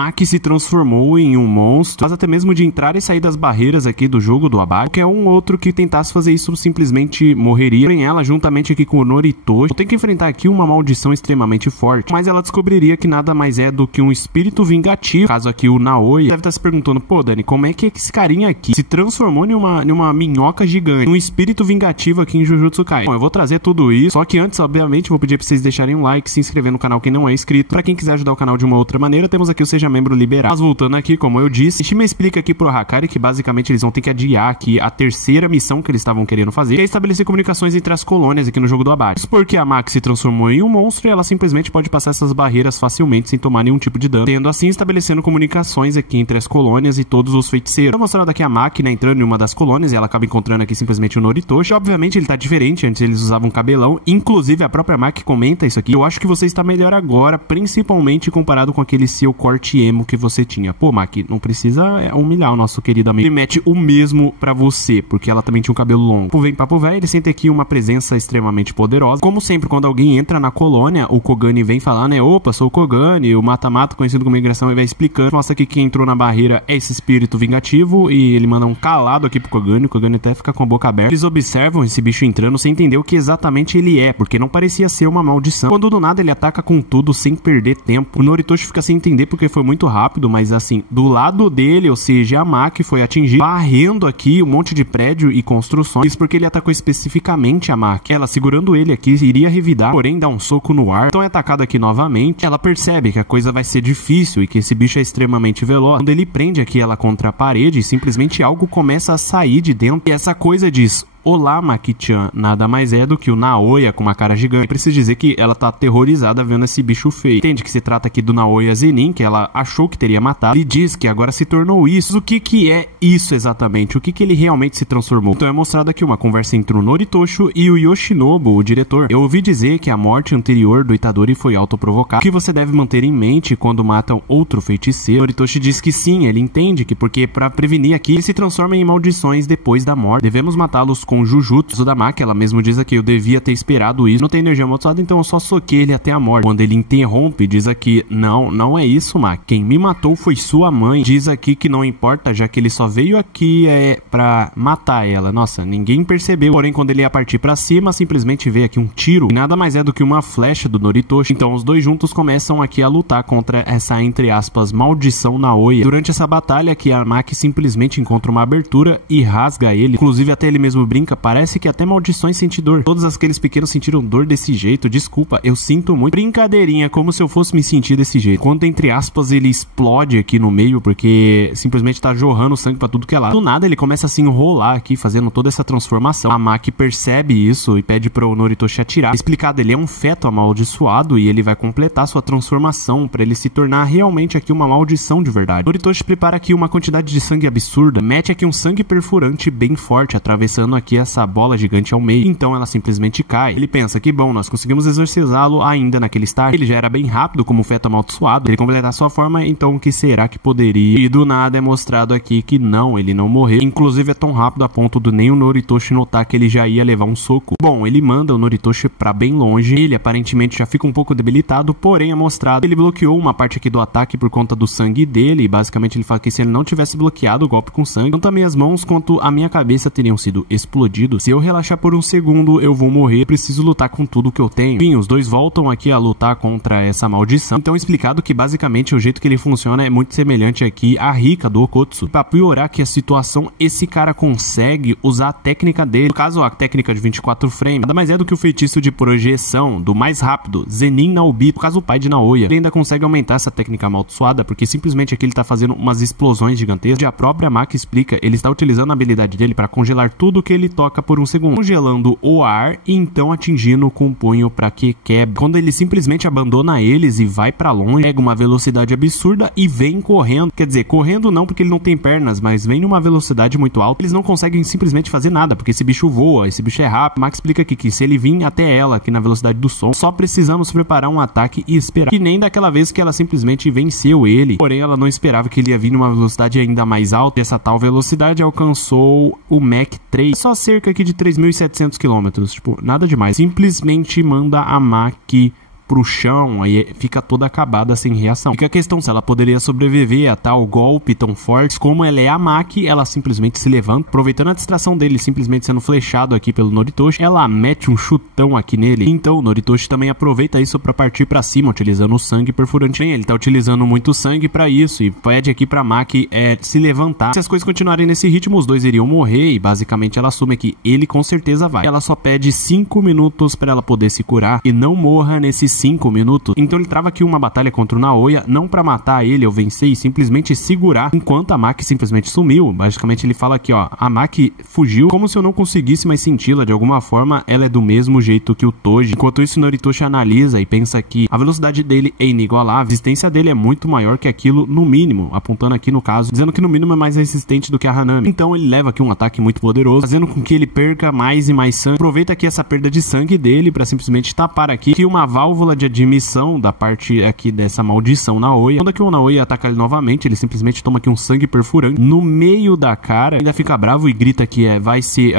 Maki se transformou em um monstro, mas até mesmo de entrar e sair das barreiras aqui do jogo do abate. Qualquer um outro que tentasse fazer isso simplesmente morreria. Porém, ela, juntamente aqui com o Noritoshi, tem que enfrentar aqui uma maldição extremamente forte. Mas ela descobriria que nada mais é do que um espírito vingativo. Caso aqui o Naoya deve estar se perguntando, pô, Dani, como é que esse carinha aqui se transformou em uma minhoca gigante, um espírito vingativo aqui em Jujutsu Kaisen? Bom, eu vou trazer tudo isso, só que antes, obviamente, vou pedir pra vocês deixarem um like, se inscrever no canal quem não é inscrito. Pra quem quiser ajudar o canal de uma outra maneira, temos aqui o Seja Membro liberado. Mas voltando aqui, como eu disse, Shima explica aqui pro Hakari que basicamente eles vão ter que adiar aqui a terceira missão que eles estavam querendo fazer, que é estabelecer comunicações entre as colônias aqui no jogo do abate. Isso porque a Maki se transformou em um monstro e ela simplesmente pode passar essas barreiras facilmente sem tomar nenhum tipo de dano, tendo assim estabelecendo comunicações aqui entre as colônias e todos os feiticeiros. Então mostrando aqui a Maki, né, entrando em uma das colônias e ela acaba encontrando aqui simplesmente o Noritoshi. Obviamente ele tá diferente, antes eles usavam cabelão, inclusive a própria Maki comenta isso aqui. Eu acho que você está melhor agora, principalmente comparado com aquele seu corte emo que você tinha. Pô, Maki, não precisa humilhar o nosso querido amigo. Ele mete o mesmo pra você, porque ela também tinha um cabelo longo. Pô, vem papo velho, ele sente aqui uma presença extremamente poderosa. Como sempre, quando alguém entra na colônia, o Kogani vem falar, né? Opa, sou o Kogani, o mata-mata, conhecido como migração, e vai explicando. Mostra que quem entrou na barreira é esse espírito vingativo, e ele manda um calado aqui pro Kogani. O Kogani até fica com a boca aberta. Eles observam esse bicho entrando sem entender o que exatamente ele é, porque não parecia ser uma maldição. Quando do nada ele ataca com tudo, sem perder tempo. O Noritoshi fica sem entender porque foi muito rápido, mas assim, do lado dele, ou seja, a Maki foi atingida, varrendo aqui um monte de prédio e construções, porque ele atacou especificamente a Maki. Ela, segurando ele aqui, iria revidar, porém dá um soco no ar. Então é atacado aqui novamente. Ela percebe que a coisa vai ser difícil e que esse bicho é extremamente veloz. Quando ele prende aqui ela contra a parede, simplesmente algo começa a sair de dentro. E essa coisa diz: olá, Maki-chan, nada mais é do que o Naoya com uma cara gigante. Preciso dizer que ela tá aterrorizada vendo esse bicho feio. Entende que se trata aqui do Naoya Zenin, que ela achou que teria matado, e diz que agora se tornou isso. O que é isso exatamente? O que ele realmente se transformou? Então é mostrado aqui uma conversa entre o Noritoshi e o Yoshinobu, o diretor. Eu ouvi dizer que a morte anterior do Itadori foi autoprovocada. O que você deve manter em mente quando matam outro feiticeiro? O Noritoshi diz que sim, ele entende que porque para prevenir aqui, eles se transformam em maldições depois da morte. Devemos matá-los com Jujutsu da Maki. Ela mesmo diz aqui, eu devia ter esperado isso. Não tem energia amaldiçoada, então eu só soquei ele até a morte. Quando ele interrompe, diz aqui, não é isso, Maki. Quem me matou foi sua mãe. Diz aqui que não importa, já que ele só veio aqui pra matar ela. Nossa, ninguém percebeu. Porém, quando ele ia partir pra cima, simplesmente veio aqui um tiro. E nada mais é do que uma flecha do Noritoshi. Então os dois juntos começam aqui a lutar contra essa, entre aspas, maldição Naoya. Durante essa batalha aqui, a Maki simplesmente encontra uma abertura e rasga ele. Inclusive até ele mesmo brinca, parece que até maldições sentem dor. Todos aqueles pequenos sentiram dor desse jeito. Desculpa, eu sinto muito. Brincadeirinha, como se eu fosse me sentir desse jeito. Quando, entre aspas, ele explode aqui no meio, porque simplesmente tá jorrando sangue pra tudo que é lado. Do nada, ele começa a se enrolar aqui, fazendo toda essa transformação. A Maki percebe isso e pede pro Noritoshi atirar. Explicado, ele é um feto amaldiçoado e ele vai completar sua transformação pra ele se tornar realmente aqui uma maldição de verdade. Noritoshi prepara aqui uma quantidade de sangue absurda, mete aqui um sangue perfurante bem forte, atravessando aqui essa bola gigante ao meio. Então ela simplesmente cai. Ele pensa que bom, nós conseguimos exorcizá-lo ainda naquele estágio. Ele já era bem rápido como feto amaldiçoado. Ele completar sua forma, então o que será que poderia? E do nada é mostrado aqui que não, ele não morreu. Inclusive é tão rápido a ponto do nem o Noritoshi notar que ele já ia levar um soco. Bom, ele manda o Noritoshi pra bem longe. Ele aparentemente já fica um pouco debilitado, porém é mostrado ele bloqueou uma parte aqui do ataque por conta do sangue dele. E basicamente ele fala que se ele não tivesse bloqueado o golpe com sangue, tanto as minhas mãos quanto a minha cabeça teriam sido explodidos. Se eu relaxar por um segundo, eu vou morrer. Preciso lutar com tudo que eu tenho. Enfim, os dois voltam aqui a lutar contra essa maldição. Então explicado que basicamente o jeito que ele funciona é muito semelhante aqui à Rika do Okotsu. Pra piorar aqui a situação, esse cara consegue usar a técnica dele. No caso, a técnica de 24 frames. Nada mais é do que o feitiço de projeção do mais rápido, Zenin Naobi. No caso, o pai de Naoya. Ele ainda consegue aumentar essa técnica amaldiçoada, porque simplesmente aqui ele tá fazendo umas explosões gigantescas. E a própria Maki explica, ele está utilizando a habilidade dele para congelar tudo que ele toca por um segundo, congelando o ar e então atingindo com o punho para que quebre. Quando ele simplesmente abandona eles e vai para longe, pega uma velocidade absurda e vem correndo. Quer dizer, correndo não porque ele não tem pernas, mas vem numa velocidade muito alta. Eles não conseguem simplesmente fazer nada, porque esse bicho voa, esse bicho é rápido. Max explica aqui que se ele vir até ela aqui na velocidade do som, só precisamos preparar um ataque e esperar. Que nem daquela vez que ela simplesmente venceu ele, porém ela não esperava que ele ia vir numa velocidade ainda mais alta. Essa tal velocidade alcançou o Mach 3, só cerca aqui de 3.700 km, tipo, nada demais. Simplesmente manda a Maki pro chão, aí fica toda acabada sem reação. Fica a questão se ela poderia sobreviver a tal golpe tão forte. Como ela é a Maki, ela simplesmente se levanta, aproveitando a distração dele, simplesmente sendo flechado aqui pelo Noritoshi, ela mete um chutão aqui nele. Então o Noritoshi também aproveita isso pra partir pra cima, utilizando o sangue perfurante. Ele tá utilizando muito sangue pra isso e pede aqui pra Maki se levantar. Se as coisas continuarem nesse ritmo, os dois iriam morrer e basicamente ela assume que ele com certeza vai. Ela só pede 5 minutos pra ela poder se curar e não morra nesses 5 minutos. Então ele trava aqui uma batalha contra o Naoya, não pra matar ele ou vencer, e simplesmente segurar enquanto a Maki simplesmente sumiu. Basicamente ele fala aqui, ó, a Maki fugiu como se eu não conseguisse mais senti-la. De alguma forma ela é do mesmo jeito que o Toji. Enquanto isso, o Noritoshi analisa e pensa que a velocidade dele é inigualável, a resistência dele é muito maior que aquilo no mínimo, apontando aqui no caso, dizendo que no mínimo é mais resistente do que a Hanami. Então ele leva aqui um ataque muito poderoso, fazendo com que ele perca mais e mais sangue. Aproveita aqui essa perda de sangue dele para simplesmente tapar aqui que uma válvula de admissão da parte aqui dessa maldição Naoya. Quando aqui o Naoya ataca ele novamente, ele simplesmente toma aqui um sangue perfurante no meio da cara, ainda fica bravo e grita que vai ser,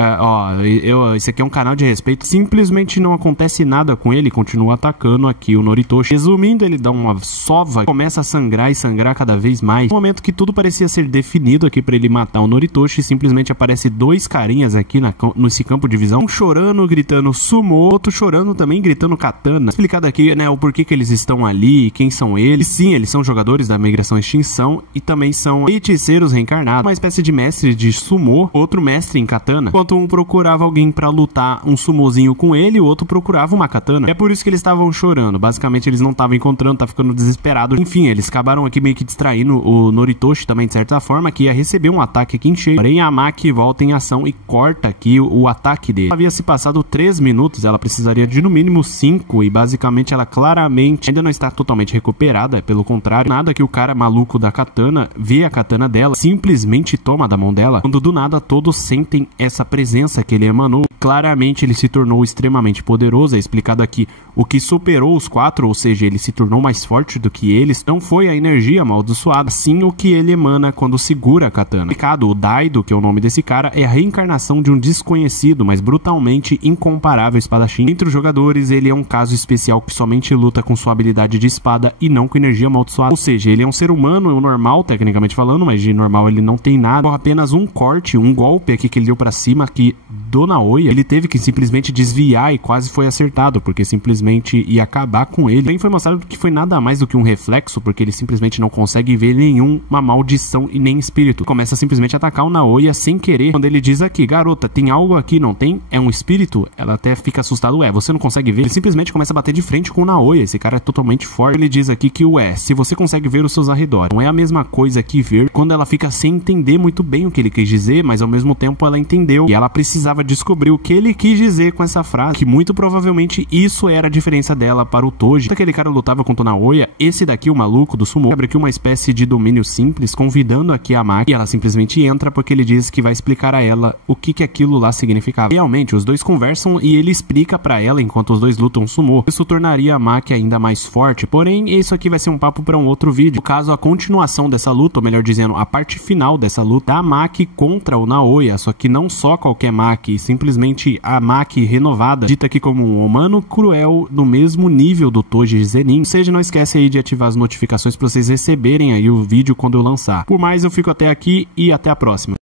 esse aqui é um canal de respeito. Simplesmente não acontece nada com ele, continua atacando aqui o Noritoshi. Resumindo, ele dá uma sova, começa a sangrar e sangrar cada vez mais. No momento que tudo parecia ser definido aqui pra ele matar o Noritoshi, simplesmente aparece dois carinhas aqui nesse campo de visão, um chorando, gritando sumo, outro chorando também, gritando katana. Explicado aqui, né, o porquê que eles estão ali, quem são eles. Sim, eles são jogadores da Migração Extinção e também são feiticeiros reencarnados, uma espécie de mestre de sumo, outro mestre em katana. Enquanto um procurava alguém pra lutar um sumozinho com ele, o outro procurava uma katana. É por isso que eles estavam chorando. Basicamente eles não estavam encontrando, tá ficando desesperado. Enfim, eles acabaram aqui meio que distraindo o Noritoshi também de certa forma, que ia receber um ataque aqui em cheio. Porém a Maki volta em ação e corta aqui o ataque dele. Havia se passado 3 minutos, ela precisaria de no mínimo 5 e basicamente ela claramente ainda não está totalmente recuperada, pelo contrário, nada que o cara maluco da katana vê a katana dela, simplesmente toma da mão dela, quando do nada todos sentem essa presença que ele emanou. Claramente ele se tornou extremamente poderoso, é explicado aqui o que superou os 4, ou seja, ele se tornou mais forte do que eles. Não foi a energia amaldiçoada, sim o que ele emana quando segura a katana. O Daido, que é o nome desse cara, é a reencarnação de um desconhecido, mas brutalmente incomparável espadachim. Entre os jogadores, ele é um caso especial que somente luta com sua habilidade de espada e não com energia amaldiçoada. Ou seja, ele é um ser humano normal, tecnicamente falando, mas de normal ele não tem nada. Apenas um corte, um golpe aqui que ele deu pra cima aqui do Naoya, ele teve que simplesmente desviar e quase foi acertado, porque simplesmente ia acabar com ele. Também foi mostrado que foi nada mais do que um reflexo, porque ele simplesmente não consegue ver nenhuma maldição e nem espírito. Começa simplesmente a atacar o Naoya sem querer, quando ele diz aqui, garota, tem algo aqui, não tem? É um espírito? Ela até fica assustada, você não consegue ver? Ele simplesmente começa a bater de frente com o Naoya, esse cara é totalmente forte. Ele diz aqui que se você consegue ver os seus arredores, não é a mesma coisa que ver, quando ela fica sem entender muito bem o que ele quis dizer, mas ao mesmo tempo ela entendeu e ela precisava descobrir o que ele quis dizer com essa frase, que muito provavelmente isso era a diferença dela para o Toji. Enquanto aquele cara lutava contra o Naoya, esse daqui, o maluco do sumo, abre aqui uma espécie de domínio simples, convidando aqui a Maki, e ela simplesmente entra porque ele diz que vai explicar a ela o que aquilo lá significava. Realmente, os dois conversam e ele explica pra ela enquanto os dois lutam sumo. Isso tornaria a Maki ainda mais forte, porém, isso aqui vai ser um papo pra um outro vídeo. No caso, a continuação dessa luta, ou melhor dizendo, a parte final dessa luta, a Maki contra o Naoya, só que não só qualquer Maki, simplesmente a Maki renovada, dita aqui como um humano cruel no mesmo nível do Toji Zenin. Ou seja, não esquece aí de ativar as notificações pra vocês receberem aí o vídeo quando eu lançar. Por mais, eu fico até aqui e até a próxima.